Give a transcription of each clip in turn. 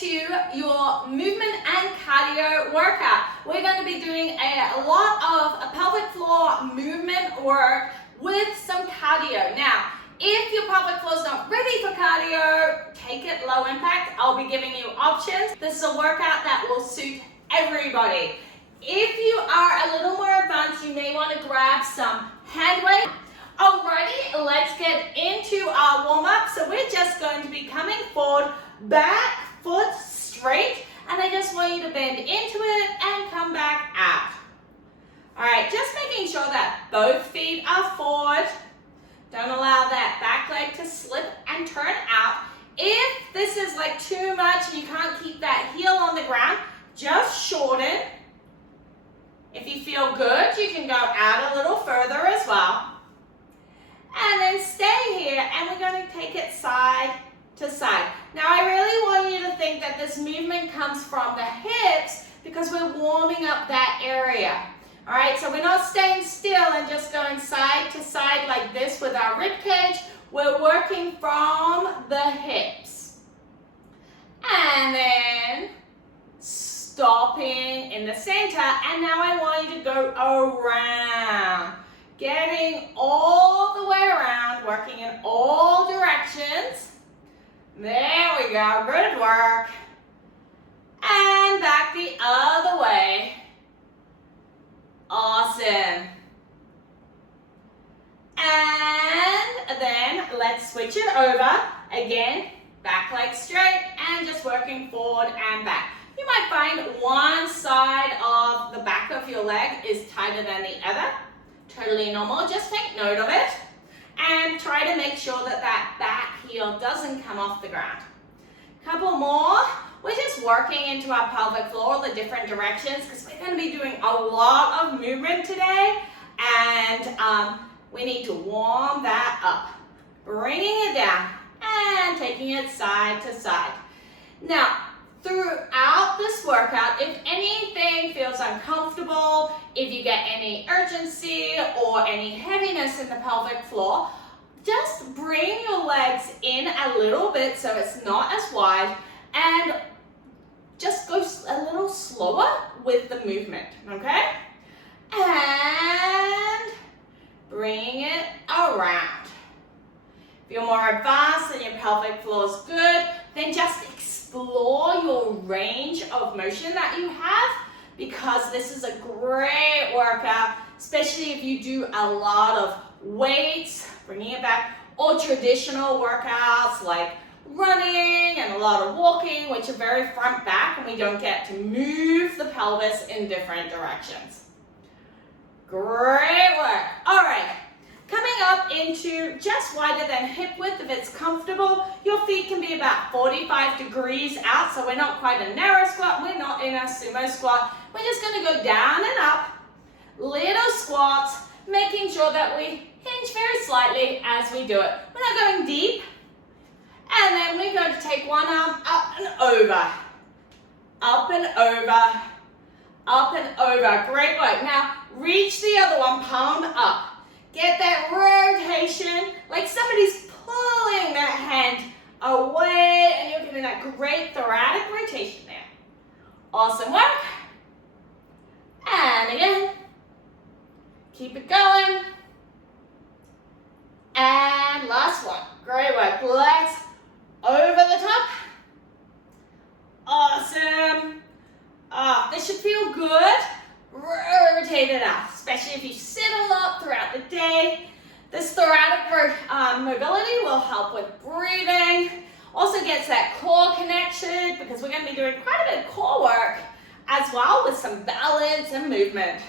into your movement and cardio workout. We're going to be doing a lot of pelvic floor movement work with some cardio. Now, if your pelvic floor is not ready for cardio, take it low impact. I'll be giving you options. This is a workout that will suit everybody. If you are a little more advanced, you may want to grab some hand weight. Alrighty, let's get into our warm-up. So we're just going to be coming forward, back foot straight, and I just want you to bend into it and come back out. Alright, just making sure that both feet are forward. Don't allow that back leg to slip and turn out. If this is like too much and you can't keep that heel on the ground, just shorten. If you feel good, you can go out a little further as well. And then stay here, and we're going to take it side to side. Now, I really want you to think that this movement comes from the hips because we're warming up that area. All right, so we're not staying still and just going side to side like this with our rib cage. We're working from the hips. And then stopping in the center, and now I want you to go around. Getting all the way around, working in all directions. There we go, good work. And back the other way. Awesome. And then let's switch it over. Again, back leg straight and just working forward and back. You might find one side of the back of your leg is tighter than the other. Totally normal, just take note of it and try to make sure that that back heel doesn't come off the ground. Couple more. We're just working into our pelvic floor, the different directions, because we're going to be doing a lot of movement today, and we need to warm that up. Bringing it down and taking it side to side. Now, throughout this workout, if anything feels uncomfortable, if you get any urgency or any heaviness in the pelvic floor, just bring your legs in a little bit so it's not as wide, and just go a little slower with the movement, okay? And bring it around. If you're more advanced and your pelvic floor is good, then just explore your range of motion that you have, because this is a great workout, especially if you do a lot of weights, bringing it back, or traditional workouts like running and a lot of walking, which are very front back, and we don't get to move the pelvis in different directions. Great work. All right. Coming up into just wider than hip width, if it's comfortable, your feet can be about 45 degrees out, so we're not quite a narrow squat, we're not in a sumo squat. We're just going to go down and up, little squats, making sure that we hinge very slightly as we do it. We're not going deep, and then we're going to take one arm up and over, up and over, up and over. Great work. Now, reach the other one, palm up. Get that rotation, like somebody's pulling that hand away, and you're getting that great thoracic rotation there. Awesome work. And again. Keep it going. And last one. Great work. Let's over the top. Awesome. This should feel good. Rotate it out, especially if you sit a lot throughout the day. This thoracic mobility will help with breathing. Also gets that core connection, because we're going to be doing quite a bit of core work as well with some balance and movement.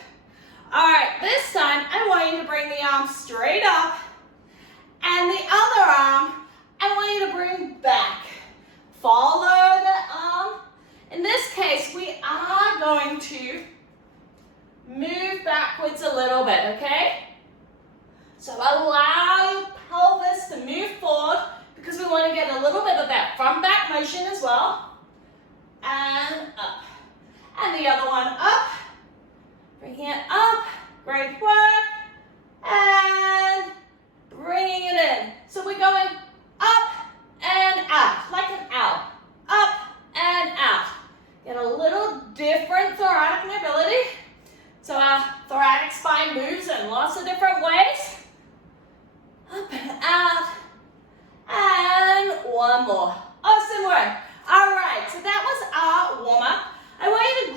All right, this time I want you to bring the arm straight up, and the other arm I want you to bring back. Follow the arm. In this case, we are going to move backwards a little bit, okay? So allow your pelvis to move forward, because we want to get a little bit of that front back motion as well. And up. And the other one up. Bringing it up. Great work. And bringing it in. So we're going up and out, like an L. Up and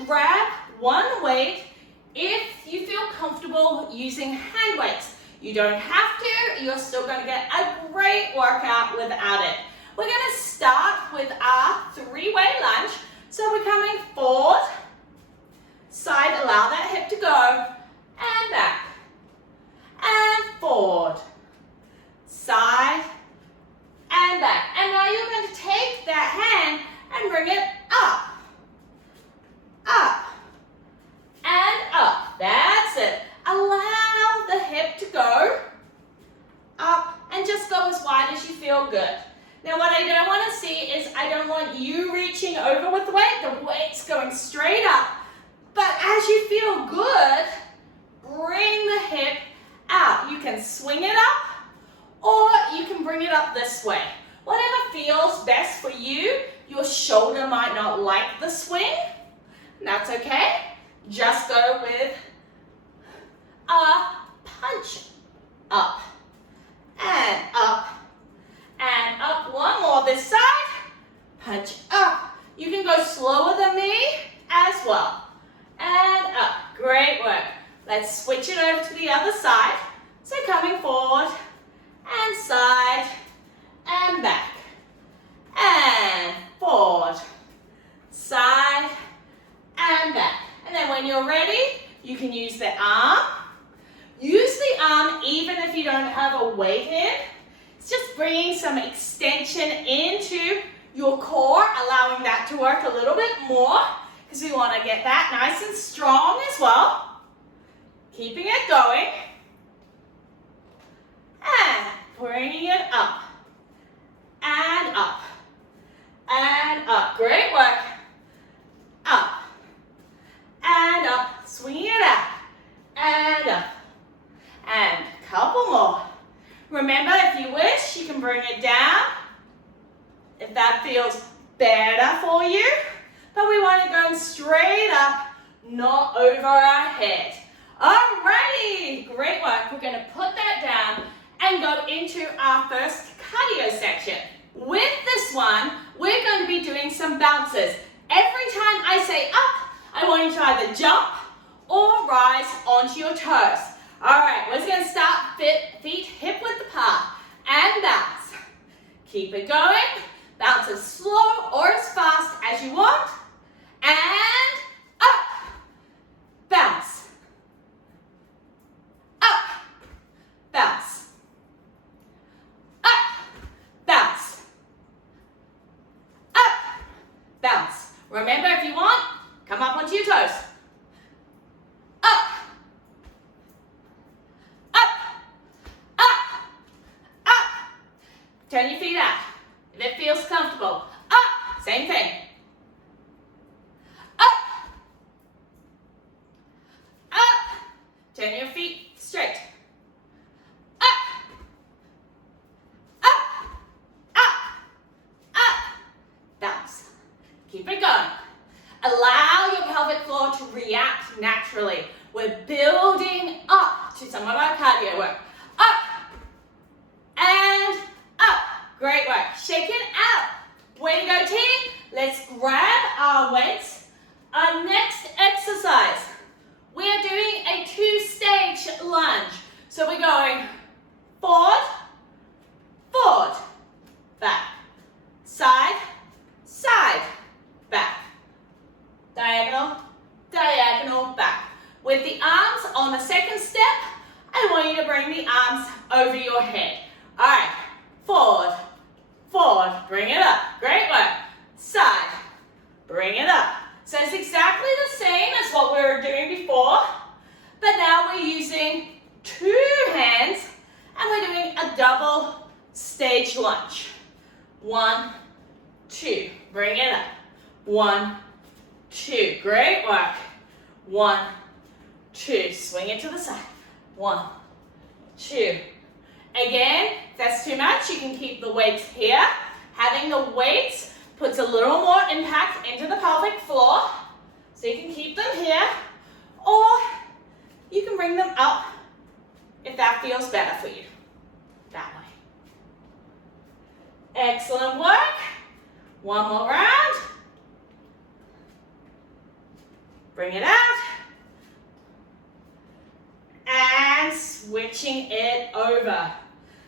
grab one weight if you feel comfortable using hand weights. You don't have to, you're still going to get a great workout without it. We're going to start with our three-way lunge. So we're coming forward, side, allow that hip to go, and back, and forward, side, and back. And now you're going to take that hand and bring it up, up, and up. That's it. Allow the hip to go up and just go as wide as you feel good. Now what I don't want to see is I don't want you reaching over with the weight. The weight's going straight up. But as you feel good, bring the hip out. You can swing it up or you can bring it up this way. Whatever feels best for you. Your shoulder might not like the swing. That's okay. Just go with a punch up and up and up. One more this side. Punch up. You can go slower than me as well. And up. Great work. Let's switch it over to the other side. So coming forward and side and back and forward, side and back. And then when you're ready, you can use the arm. Use the arm even if you don't have a weight in. It's just bringing some extension into your core, allowing that to work a little bit more because we want to get that nice and strong as well. Keeping it going. And bringing it up. And up. And up. Great work. Up. And up. Swinging it out. And up. And a couple more. Remember, if you wish, you can bring it down if that feels better for you. But we want it going straight up, not over our head. Alrighty, great work. We're going to put that down and go into our first cardio section. With this one, we're going to be doing some bounces. Every time I say up, I want you to either jump or rise onto your toes. Alright, we're just going to start feet hip width apart and bounce. Keep it going. Bounce as slow or as fast as you want. And up. Bounce. Up. Bounce. Up. Bounce. Up. Bounce. Remember, if you want, come up onto your toes. Up. Up. Up. Up. Turn your feet out. If it feels comfortable. Up. Same thing. Up. Up. Turn your feet straight. Up. Up. Up. Up. Bounce. Keep it going. Allow your pelvic floor to react naturally. We're building up to some of our cardio work. Up. And up. Great work. Shake it out. Way to go, team. Let's grab our weights. Our next exercise, we are doing a two-stage lunge. So we're going forward, forward, back, side, side, back, diagonal, diagonal, back. With the arms on the second step, I want you to bring the arms over your head. All right, forward, forward, bring it up. Great work. Side, bring it up. So it's exactly the same as what we were doing before, but now we're using two hands and we're doing a double stage lunge. 1, 2, bring it up. 1, 2, great work. 1, 2, swing it to the side. 1, 2. Again, if that's too much, you can keep the weights here. Having the weights puts a little more impact into the pelvic floor. So you can keep them here, or you can bring them up if that feels better for you. That way. Excellent work. One more round. Bring it out. And switching it over.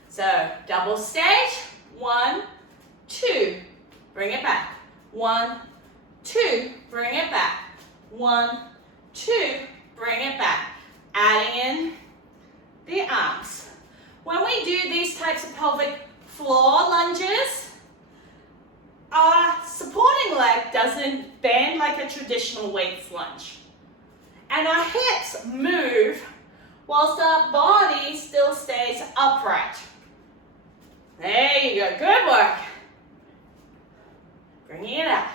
So double stage, 1, 2, bring it back. 1, 2, bring it back. 1, 2, bring it back. Adding in the arms. When we do these types of pelvic floor lunges, our supporting leg doesn't bend like a traditional weights lunge. And our hips move whilst our body still stays upright. There you go, good work. Bringing it out.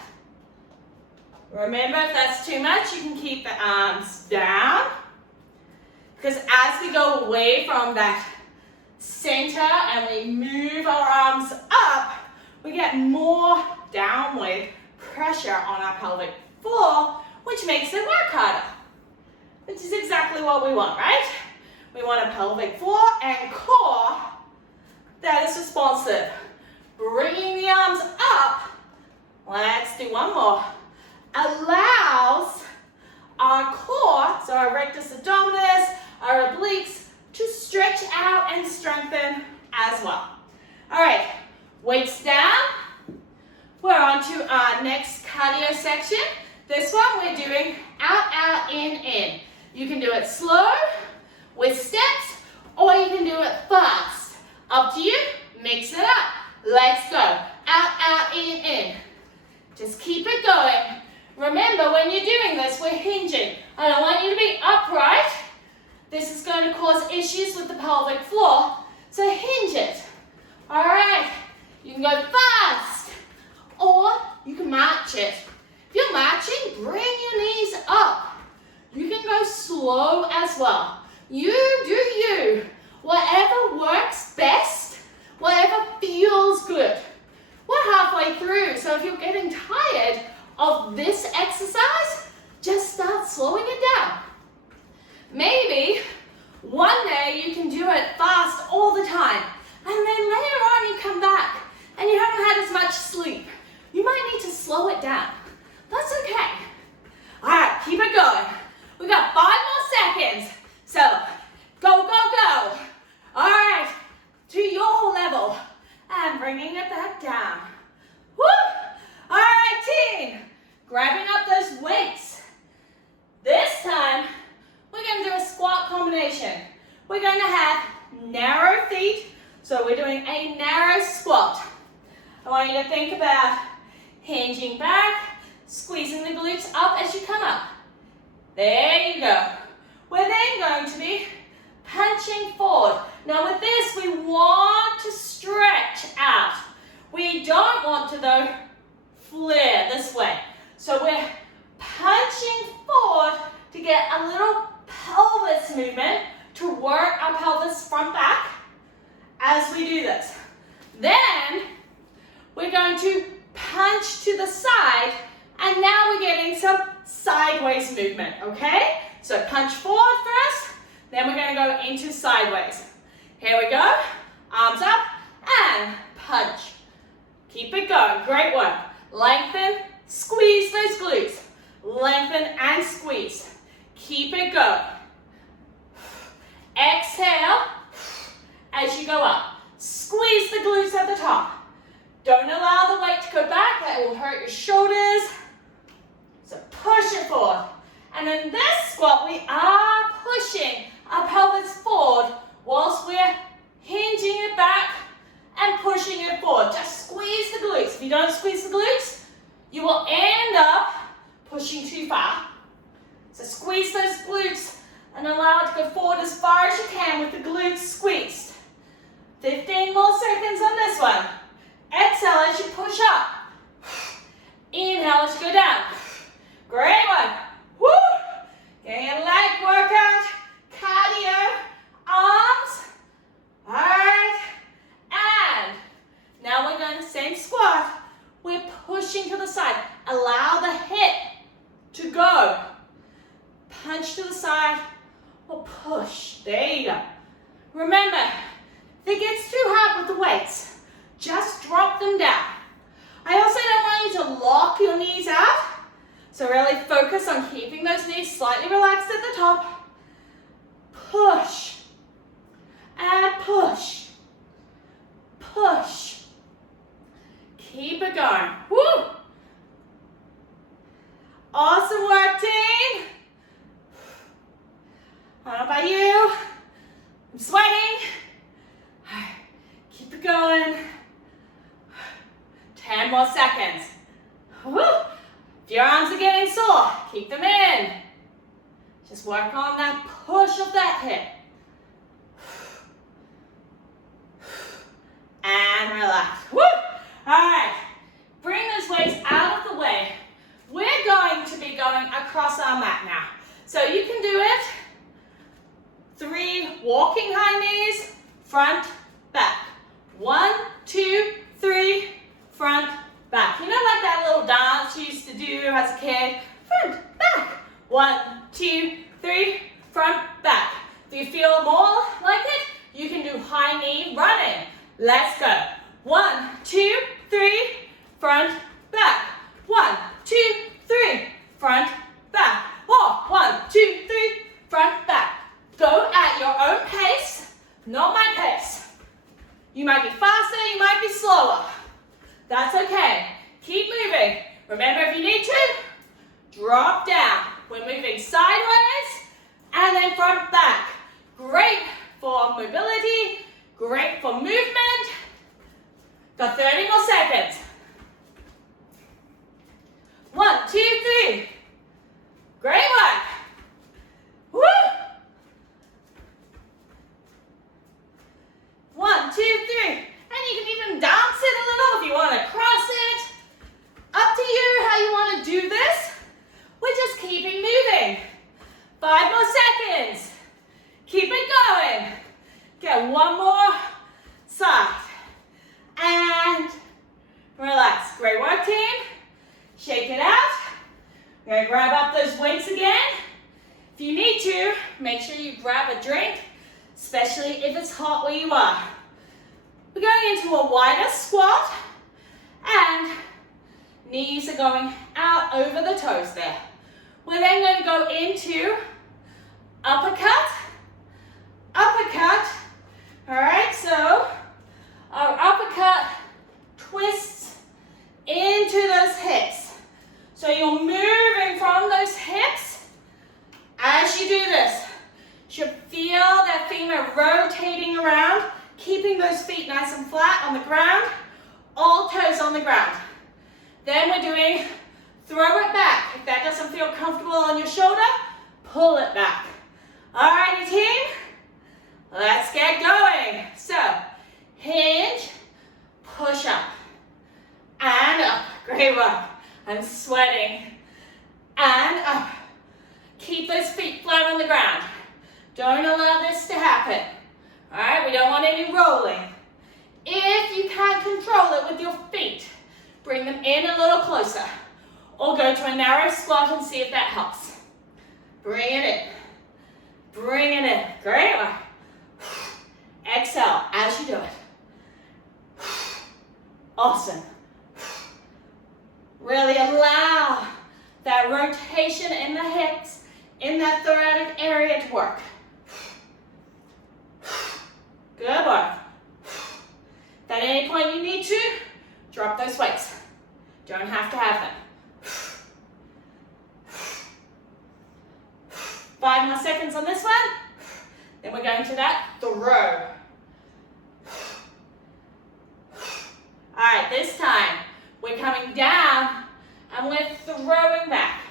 Remember, if that's too much, you can keep the arms down. Because as we go away from that center and we move our arms up, we get more downward pressure on our pelvic floor, which makes it work harder. Which is exactly what we want, right? We want a pelvic floor and core that is responsive. Bringing the arms up, let's do one more, allows our core, so our rectus abdominis, our obliques, to stretch out and strengthen as well. All right, weights down. We're on to our next cardio section. This one we're doing out, out, in. You can do it slow, with steps, or you can do it fast. Up to you, mix it up. Let's go. Out, out, in. Just keep it going. Remember, when you're doing this, we're hinging. I don't want you to be upright. This is going to cause issues with the pelvic floor, so hinge it. All right, you can go fast, or you can march it. If you're marching, bring your knees up. You can go slow as well. You do you. Whatever works best, whatever feels good. We're halfway through, so if you're getting tired of this exercise, just start slowing it down. Maybe one day you can do it fast all the time, and then later on you come back and you haven't had as much sleep. You might need to slow it down. That's okay. All right, keep it going. We got 5 more seconds. So, go, go, go. All right, to your level. And bringing it back down. Woo! All right, team. Grabbing up those weights. This time, we're going to do a squat combination. We're going to have narrow feet. So we're doing a narrow squat. I want you to think about hinging back, squeezing the glutes up as you come up. There you go. We're then going to be punching forward. Now with this, we want to stretch out. We don't want to, though, flare this way. So we're punching forward to get a little pelvis movement to work our pelvis front back as we do this. Then we're going to punch to the side, and now we're getting some sideways movement, okay? So punch forward first, then we're going to go into sideways. Here we go, arms up, and punch. Keep it going, great work. Lengthen, squeeze those glutes. Lengthen and squeeze. Keep it going. Exhale as you go up. Squeeze the glutes at the top. Don't allow the weight to go back, that will hurt your shoulders. So push it forward. And in this squat, we are pushing our pelvis forward whilst we're hinging it back and pushing it forward. Just squeeze the glutes. If you don't squeeze the glutes, you will end up pushing too far. So squeeze those glutes and allow it to go forward as far as you can with the glutes squeezed. 15 more seconds on this one. Exhale as you push up. Inhale as you go down. Great one. Woo! Getting a leg workout, cardio, arms. All right. And now we're going to same squat. We're pushing to the side. Allow the hip to go. Punch to the side or push. There you go. Remember, if it gets too hard with the weights, just drop them down. I also don't want you to lock your knees out, So really focus on keeping those knees slightly relaxed at the top. Push. And push. Push. Keep it going. Woo! Awesome work, team. I don't know about you. I'm sweating. Keep it going. 10 more seconds. Woo! If your arms are getting sore, keep them in. Just work on that push of that hip. And relax. Woo! All right. Bring those weights out of the way. We're going to be going across our mat now. So you can do it. 3 walking high knees, front, back. 1, 2, 3, front, back. You know, like that little dance you used to do as a kid? Front, back. 1, 2, 3, front, back. Do you feel more like it? You can do high knee running. Let's go. 1, 2, 3, front, back. 1, 2, 3, front, back. 1, 2, 3, front, back. Go at your own pace, not my pace. You might be faster, you might be slower. That's okay. Keep moving. Remember, if you need to, drop down. We're moving sideways and then front, back. Great for mobility, great for movement. Got 30 more seconds. 1, 2, 3. Great work. Woo! 1, 2, 3. And you can even dance it a little if you want to cross it. Up to you how you want to do this. We're just keeping moving. 5 more seconds. Keep it going. Get one more side. And relax. Great work, team. Shake it out. We're going to grab up those weights again. If you need to, make sure you grab a drink, especially if it's hot where you are. We're going into a wider squat, and knees are going out over the toes there. We're then going to go into uppercut, uppercut. All right, so our uppercut twists into those hips. So you're moving from those hips as you do this. You should feel that femur rotating around, keeping those feet nice and flat on the ground, all toes on the ground. Then we're doing throw it back. If that doesn't feel comfortable on your shoulder, pull it back. All righty, team, let's get going. So, hinge, push up, and up. Great work. I'm sweating. And up. Keep those feet flat on the ground. Don't allow this to happen. All right, we don't want any rolling. If you can't control it with your feet, bring them in a little closer. Or go to a narrow squat and see if that helps. Bring it in. Bring it in. Great work. Exhale as you do it. Awesome. Really allow that rotation in the hips, in that thoracic area to work. Good work. If at any point you need to, drop those weights. Don't have to have them. 5 more seconds on this one. Then we're going to that throw. All right, this time we're coming down and we're throwing back.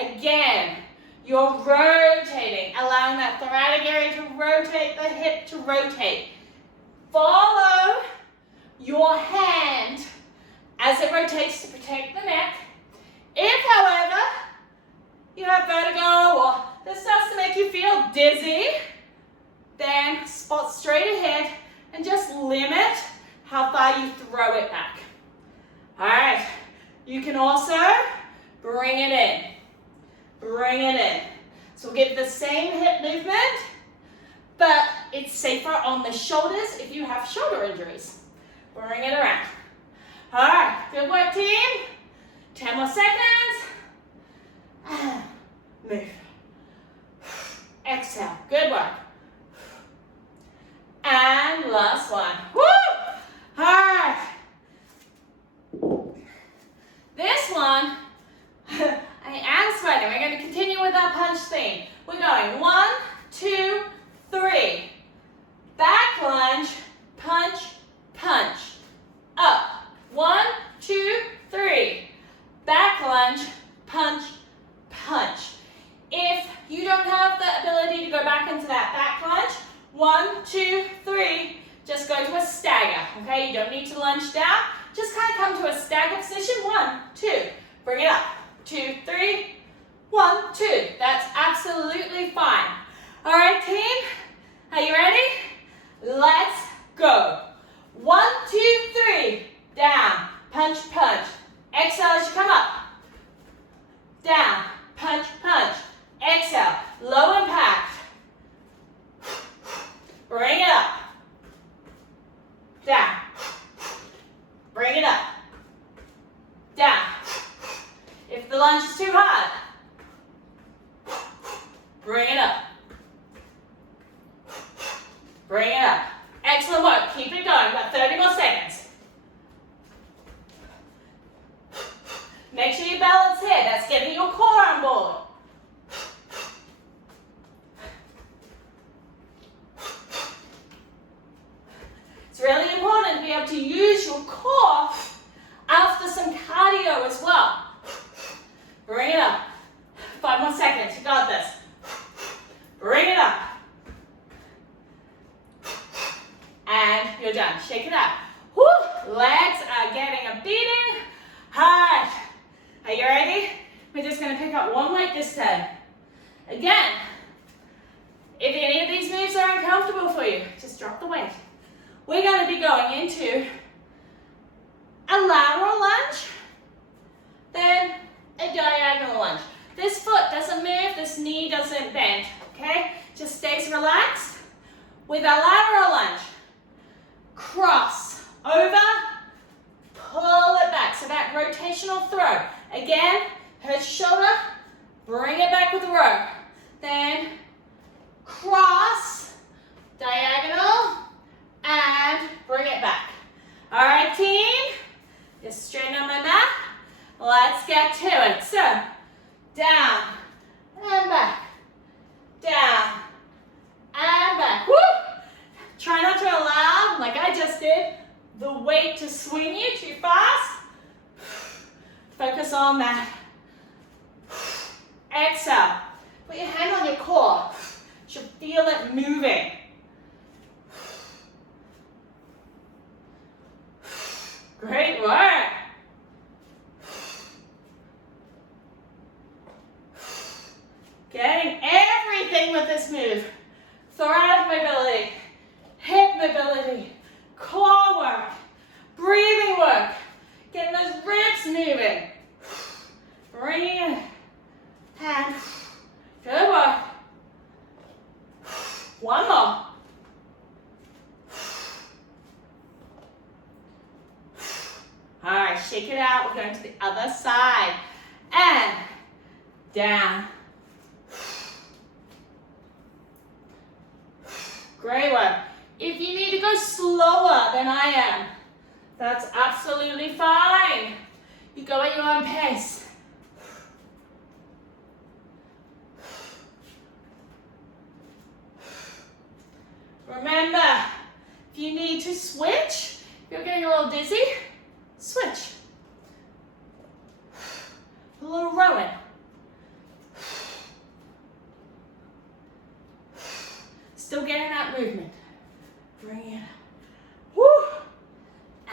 Again, you're rotating, allowing that thoracic area to rotate, the hip to rotate. Follow your hand as it rotates to protect the neck. If, however, you have vertigo or this starts to make you feel dizzy, then spot straight ahead and just limit how far you throw it back. All right, you can also bring it in. Bring it in. So we'll get the same hip movement, but it's safer on the shoulders if you have shoulder injuries. Bring it around. All right, good work, team. 10 more seconds. And move. Exhale. Good work. And last one. Woo! All right. This one, I am sweating. We're going to continue with our punch theme. We're going 1, 2, 3. Back lunge, punch, punch. Up. 1, 2, 3. Back lunge, punch, punch. If you don't have the ability to go back into that back lunge, 1, 2, 3, just go to a stagger, okay? You don't need to lunge down. Just kind of come to a stagger position. 1, 2, bring it up. 2, 3, 1, 2. That's absolutely fine. All right, team, are you ready? Let's go. 1, 2, 3, down, punch, punch. Exhale as you come up. Down, punch, punch. Exhale, low impact. Bring it up. Down. Bring it up. Down. If the lunge is too hard, bring it up. Bring it up. Excellent work. Keep it going. About 30 more seconds. Make sure you balance here. That's getting your core on board. It's really important to be able to use your core after some cardio as well. Bring it up. 5 more seconds. You got this. Bring it up. And you're done. Shake it out. Woo! Legs are getting a beating. Hard. Are you ready? We're just going to pick up one weight this time. Again, if any of these moves are uncomfortable for you, just drop the weight. We're going to be going into a lateral lunge, then a diagonal lunge. This foot doesn't move, this knee doesn't bend, okay? Just stays relaxed. With our lateral lunge, cross over, pull it back. So that rotational throw. Again, hurt shoulder, bring it back with the rope. Then cross, diagonal, and bring it back. All right, team, just straighten on my mat. Let's get to it. So, down and back, down and back. Woo! Try not to allow, like I just did, the weight to swing you too fast. Focus on that. Exhale. Put your hand on your core. You should feel it moving. Great work. Getting everything with this move. Thoracic mobility, hip mobility, core work, breathing work, getting those ribs moving. Bring it in. And good work. One more. All right, shake it out. We're going to the other side. And down. Great work. If you need to go slower than I am, that's absolutely fine. You go at your own pace. Remember, if you need to switch, if you're getting a little dizzy, switch. A little rowing. Still getting that movement. Bring it up. Woo!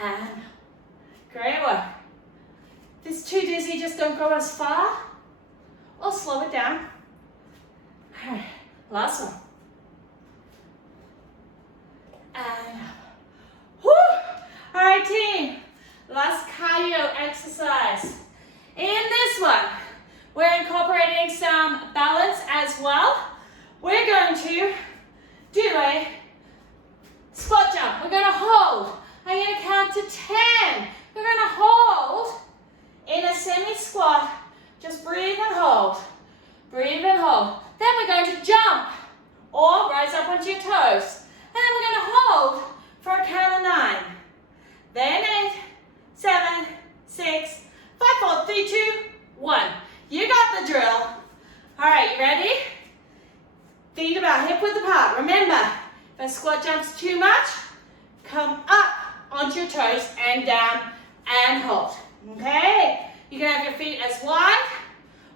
And great work. If it's too dizzy, just don't go as far. Or slow it down. All right, last one. And whoo! All right, team. Last cardio exercise. In this one, we're incorporating some balance as well. We're going to do a squat jump. We're going to hold. I'm going to count to 10. We're going to hold in a semi-squat 3, 2, 1. You got the drill. All right, you ready? Feet about hip width apart. Remember, if a squat jumps too much, come up onto your toes and down and hold. Okay? You can have your feet as wide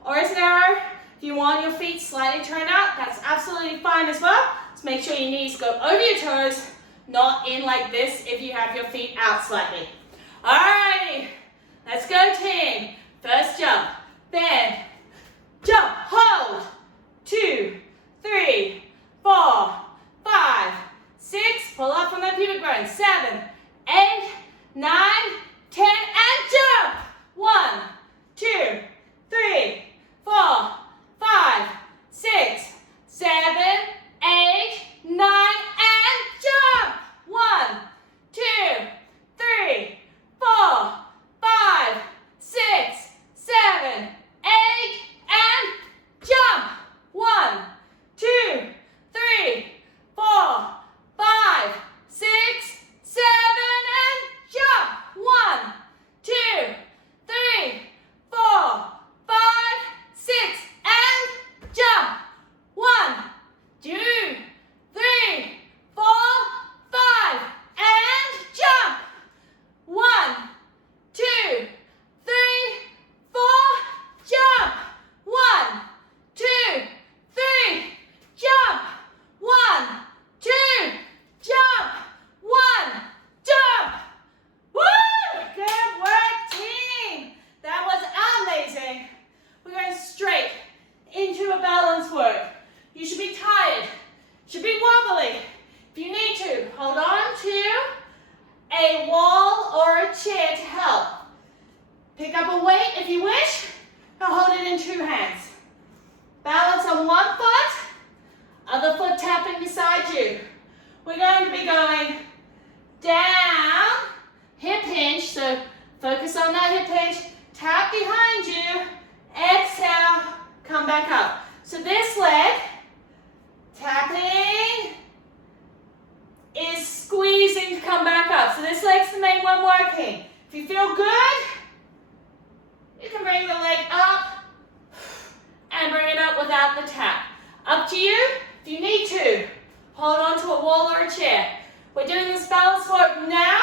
or as narrow. If you want your feet slightly turned out, that's absolutely fine as well. Just make sure your knees go over your toes, not in like this if you have your feet out slightly. Alrighty, let's go team. First jump, bend, jump, hold. 2, 3, 4, 5, 6. Pull up from that pubic bone. 7, 8, 9, 10, and jump. 1, 2, 3, 4, 5, 6, 7, 8, 9, and jump. 1, 2, 3, 4, 5, 6, 7, 8, and jump. 1, 2, 3, 4, 5, 6, 7, and jump. 1, 2, 3, 4, 5, 6, and jump. 1, 2, 3, 4, 5, and jump. 1, 2, 3, 4, jump. 1, 2, 3, jump. 1, 2, jump. 1, jump. Woo! Good work, team. That was amazing. We're going straight into a balance work. You should be tired. Should be wobbly. If you need to, hold on to a wall or a chair to help. Pick up a weight if you wish, and hold it in 2 hands. Balance on one foot, other foot tapping beside you. We're going to be going down, hip hinge, so focus on that hip hinge, tap behind you, exhale, come back up. So this leg, tapping, is squeezing to come back up. So this leg's the main one working. If you feel good, you can bring the leg up and bring it up without the tap. Up to you. If you need to, hold on to a wall or a chair. We're doing this balance work now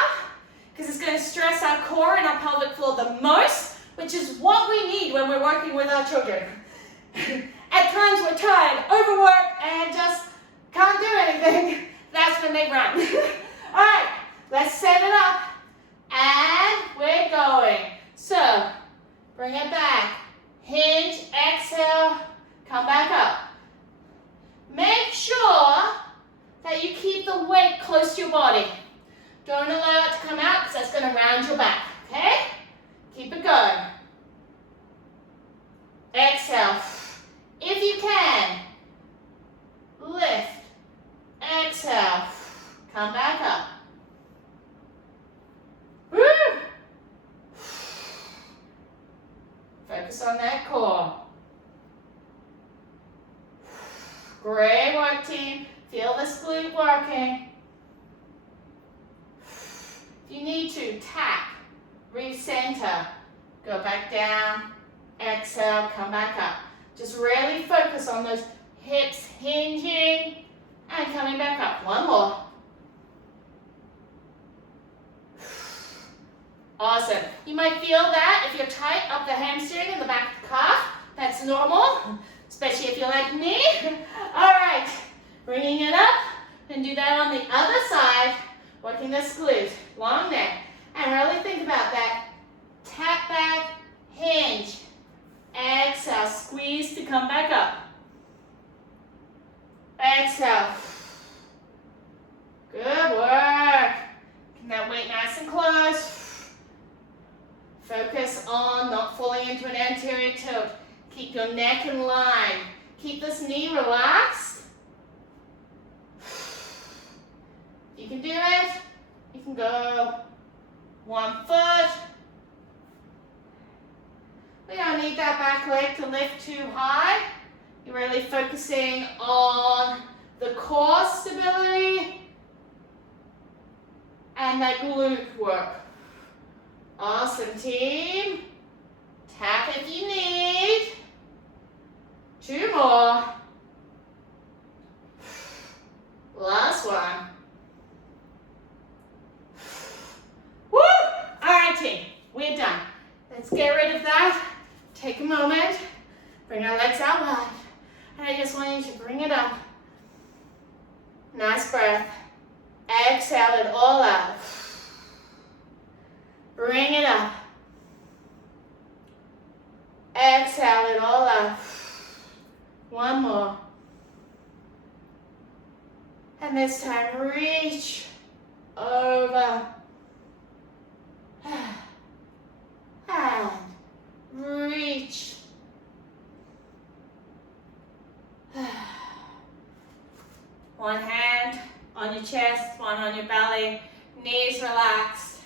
because it's going to stress our core and our pelvic floor the most, which is what we need when we're working with our children. At times we're tired, overworked, and just can't do anything. That's when they run. All right, let's set it up, and we're going. So, bring it back. Hinge, exhale, come back up. Make sure that you keep the weight close to your body. Don't allow it to come out because that's going to round your back, okay? Keep it going. Exhale. If you can, lift, exhale, come back up. Woo! Focus on that core. Great work, team. Feel this glute working. If you need to, tap, recenter, go back down, exhale, come back up. Just really focus on those hips hinging and coming back up. One more. Awesome. You might feel that if you're tight up the hamstring and the back of the calf. That's normal, especially if you're like me. All right, bringing it up, and do that on the other side, working this glute, long neck. And really think about that. Tap back, hinge. Exhale, squeeze to come back up. Exhale. Good work. Keep that weight nice and close. Focus on not falling into an anterior tilt. Keep your neck in line. Keep this knee relaxed. If you can do it, you can go 1 foot. We don't need that back leg to lift too high. You're really focusing on the core stability and that glute work. Awesome, team. Tap breath if you need. 2 more. Last one. Woo! All right, team, we're done. Let's get rid of that. Take a moment. Bring our legs out wide. And I just want you to bring it up. Nice breath. Exhale it all out. Bring it up. Exhale it all out. One more. And this time, reach over. And reach. One hand on your chest, one on your belly, knees relaxed.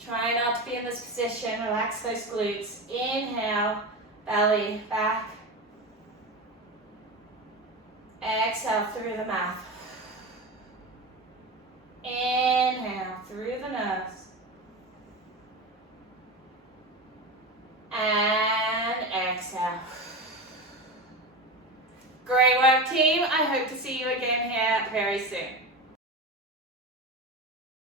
Try not to be in this position, relax those glutes. Inhale, belly back. Exhale through the mouth. Inhale through the nose. And exhale. Great work, team. I hope to see you again here very soon.